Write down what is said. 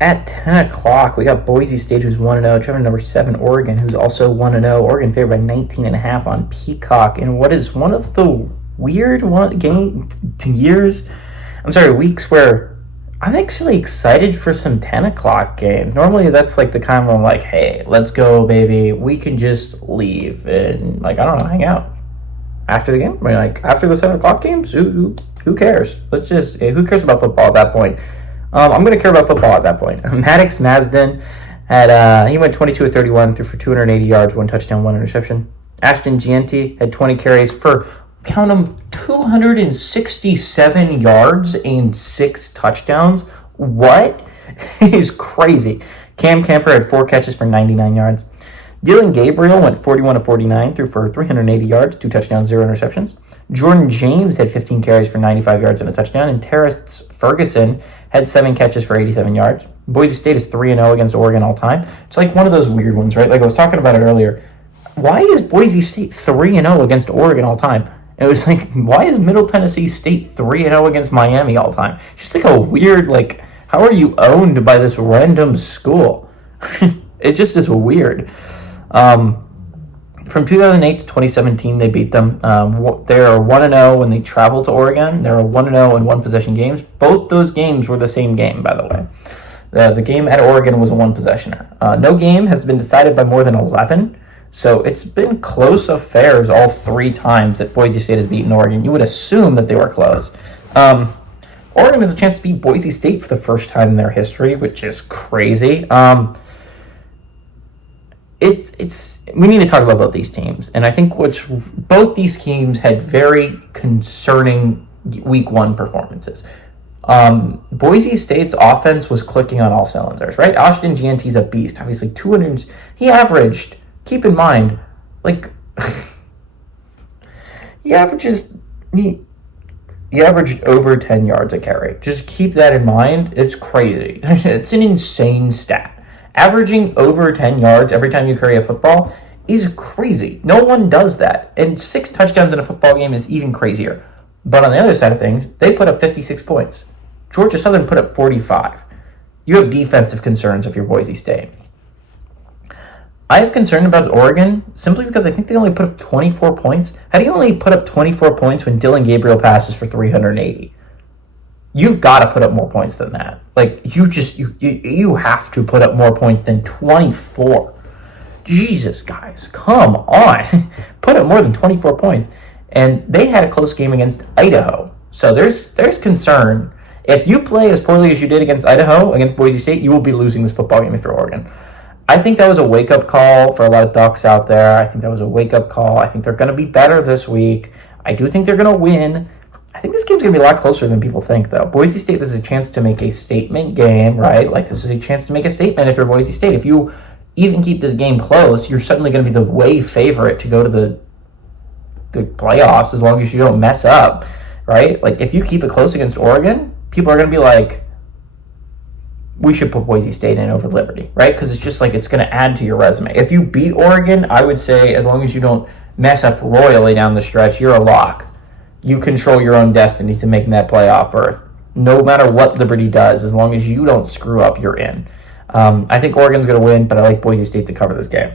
At 10 o'clock, we got Boise State, who's 1-0, traveling number 7, Oregon, who's also 1-0. Oregon favored by 19.5 on Peacock in what is one of the weird weeks where I'm actually excited for some 10 o'clock games. Normally, that's like the kind where I'm like, hey, let's go, baby. We can just leave and, like, I don't know, hang out after the game. I mean, like, after the 7 o'clock games, who cares? Who cares about football at that point? I'm going to care about football at that point. Maddox Masden he went 22 of 31, threw for 280 yards, 1 touchdown, 1 interception. Ashton Gianti had 20 carries for, count them, 267 yards and 6 touchdowns. What? Is crazy. Cam Camper had 4 catches for 99 yards. Dylan Gabriel went 41 of 49, threw for 380 yards, 2 touchdowns, 0 interceptions. Jordan James had 15 carries for 95 yards and a touchdown, and Terrence Ferguson had 7 catches for 87 yards. Boise State is 3-0 against Oregon all time. It's like one of those weird ones, right? Like I was talking about it earlier. Why is Boise State 3-0 against Oregon all time? And it was like, why is Middle Tennessee State 3-0 against Miami all time? It's just like a weird, like, how are you owned by this random school? It just is weird. From 2008 to 2017, they beat them. They're 1-0 when they travel to Oregon. They're 1-0 in one-possession games. Both those games were the same game, by the way. The game at Oregon was a one-possessioner. No game has been decided by more than 11, so it's been close affairs all 3 times that Boise State has beaten Oregon. You would assume that they were close. Oregon has a chance to beat Boise State for the first time in their history, which is crazy. We need to talk about both these teams, and I think both these teams had very concerning week 1 performances. Boise State's offense was clicking on all cylinders, right? Ashton Gianti's a beast. Obviously, 200. He averaged. Keep in mind, like he averaged over 10 yards a carry. Just keep that in mind. It's crazy. It's an insane stat. Averaging over 10 yards every time you carry a football is crazy. No one does that. And 6 touchdowns in a football game is even crazier. But on the other side of things, they put up 56 points. Georgia Southern put up 45. You have defensive concerns if you're Boise State. I have concern about Oregon simply because I think they only put up 24 points. How do you only put up 24 points when Dylan Gabriel passes for 380? You've got to put up more points than that. Like, you have to put up more points than 24. Jesus, guys, come on. Put up more than 24 points. And they had a close game against Idaho. So there's concern. If you play as poorly as you did against Idaho, against Boise State, you will be losing this football game if you're Oregon. I think that was a wake-up call for a lot of Ducks out there. I think that was a wake-up call. I think they're going to be better this week. I do think they're going to win. I think this game's going to be a lot closer than people think, though. Boise State, this is a chance to make a statement game, right? Like, this is a chance to make a statement if you're Boise State. If you even keep this game close, you're suddenly going to be the way favorite to go to the playoffs as long as you don't mess up, right? Like, if you keep it close against Oregon, people are going to be like, we should put Boise State in over Liberty, right? Because it's just like it's going to add to your resume. If you beat Oregon, I would say as long as you don't mess up royally down the stretch, you're a lock. You control your own destiny to making that playoff berth. No matter what Liberty does, as long as you don't screw up, you're in. I think Oregon's going to win, but I like Boise State to cover this game.